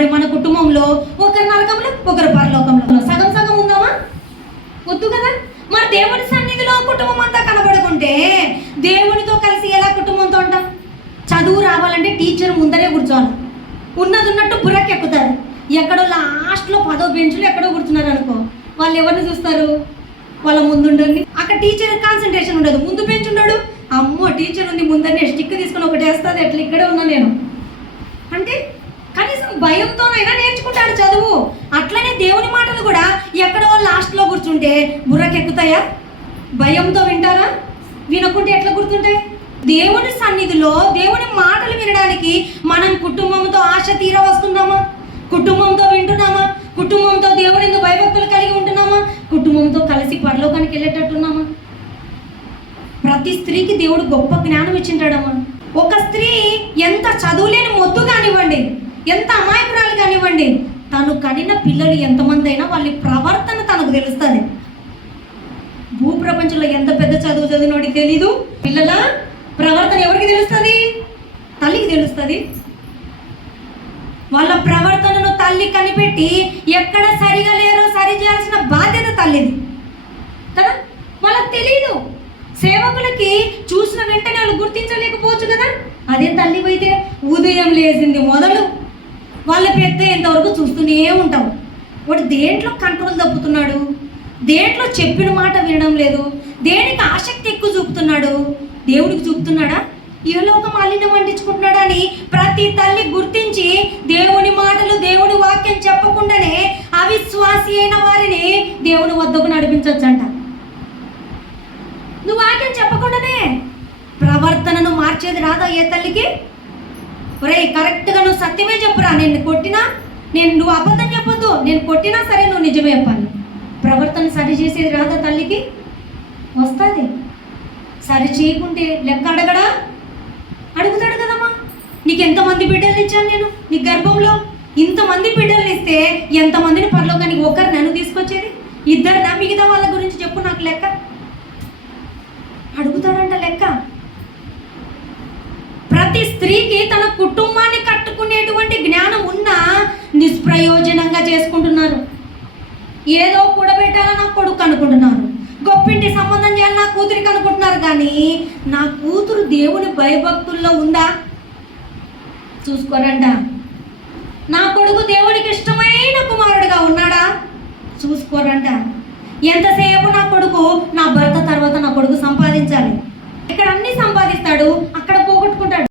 మరి మన కుటుంబంలో ఒకరు నరకంలో ఒకరు పరలోకంలో సగం సగం ఉందామా? వద్దు కదా. మరి దేవుని సన్నిధిలో కుటుంబం అంతా కనబడుకుంటే దేవునితో కలిసి ఎలా కుటుంబంతో ఉంటాం? చదువు రావాలంటే టీచర్ ముందరే కూర్చోవాలి, ఉన్నది ఉన్నట్టు బుర్రకెక్కుతారు. ఎక్కడో లాస్ట్లో 10వ బెంచ్లో ఎక్కడో కూర్చున్నారు అనుకో, వాళ్ళు ఎవరిని చూస్తారు? వాళ్ళ ముందుండండి. అక్కడ టీచర్ కాన్సన్ట్రేషన్ ఉండదు, ముందు బెంచ్ ఉండడు. అమ్మో టీచర్ ఉంది ముందరనే స్టిక్ తీసుకొని ఒకటి వేస్తుంది, ఎట్లా ఇక్కడే ఉన్నా నేను అంటే కనీసం భయంతోనైనా నేర్చుకుంటాడు చదువు. అట్లనే దేవుని మాటలు కూడా ఎక్కడో లాస్ట్లో కూర్చుంటే బుర్రకెక్కుతాయా? భయంతో వింటారా? వినకుంటే ఎట్లా గుర్తుంటాయి? దేవుని సన్నిధిలో దేవుని మాటలు వినడానికి మనం కుటుంబంతో ఆశ తీర వస్తున్నామా? కుటుంబంతో వింటున్నామా? కుటుంబంతో దేవుని ఎందుకు భయభక్తులు కలిగి ఉంటున్నామా? కుటుంబంతో కలిసి పరలోకానికి వెళ్ళేటట్టున్నామా? ప్రతి స్త్రీకి దేవుడు గొప్ప జ్ఞానం ఇచ్చింటాడమ్మా. ఒక స్త్రీ ఎంత చదువులేని మొద్దు కానివ్వండి, ఎంత అమాయకురాలు కానివ్వండి, తను కనిన పిల్లలు ఎంతమంది అయినా వాళ్ళ ప్రవర్తన తనకు తెలుస్తుంది. భూప్రపంచంలో ఎంత పెద్ద చదువు చదివినోడికి తెలీదు, పిల్లల ప్రవర్తన ఎవరికి తెలుస్తుంది? తల్లికి తెలుస్తుంది. వాళ్ళ ప్రవర్తనను తల్లి కనిపెట్టి ఎక్కడ సరిగా లేరో సరి చేయాల్సిన బాధ్యత తల్లిది కదా. వాళ్ళకి తెలీదు. సేవకులకి చూసిన వెంటనే వాళ్ళు గుర్తించలేకపోవచ్చు కదా. అదే తల్లి అయితే ఉదయం లేచింది మొదలు వాళ్ళ పెద్ద ఎంతవరకు చూస్తూనే ఉంటాం. వాడు దేంట్లో కంట్రోల్ తప్పుతున్నాడు, దేంట్లో చెప్పిన మాట వినడం లేదు, దేనికి ఆసక్తి ఎక్కువ చూపుతున్నాడు, దేవుడికి చూపుతున్నాడా, ఏలోక మాలిన్యం అంటించుకుంటున్నాడా అని ప్రతి తల్లి గుర్తించి దేవుని మాటలు దేవుని వాక్యం చెప్పకుండానే అవిశ్వాసి అయిన వారిని దేవుని వద్దకు నడిపించవచ్చంట. నువ్వు వాక్యం చెప్పకుండానే ప్రవర్తనను మార్చేది రాదా ఏ తల్లికి? ఒరే కరెక్ట్గా నువ్వు సత్యమే చెప్పురా, నేను కొట్టినా నువ్వు అబద్ధం చెప్పొద్దు, నేను కొట్టినా సరే నువ్వు నిజమే చెప్పాలి. ప్రవర్తన సరి చేసేది రాదా తల్లికి? వస్తుంది. సరి చేయకుంటే లెక్క అడగడా? అడుగుతాడు కదమ్మా. నీకు ఎంతమంది బిడ్డలు ఇచ్చాను నేను నీ గర్భంలో? ఇంతమంది బిడ్డలు ఇస్తే ఎంతమందిని పరలోకానికి ఒకరు నన్ను తీసుకొచ్చేది? ఇద్దరునా? మిగతా వాళ్ళ గురించి చెప్పు నాకు లెక్క. అడుగుతాడంట లెక్క. ప్రతి స్త్రీకి తన కుటుంబాన్ని కట్టుకునేటువంటి జ్ఞానం ఉన్నా నిష్ప్రయోజనంగా చేసుకుంటున్నారు. ఏదో కూడబెట్టాలని నా కొడుకు అనుకుంటున్నారు, గొప్పింటి సంబంధం చేయాలని నా కూతురికి అనుకుంటున్నారు. కానీ నా కూతురు దేవుని భయభక్తుల్లో ఉందా చూసుకోరంట. నా కొడుకు దేవుడికి ఇష్టమైన కుమారుడిగా ఉన్నాడా చూసుకోరంట. ఎంతసేపు నా కొడుకు నా భర్త తర్వాత నా కొడుకు సంపాదించాలి, ఇక్కడ అన్ని సంపాదిస్తాడు, అక్కడ పోగొట్టుకుంటాడు.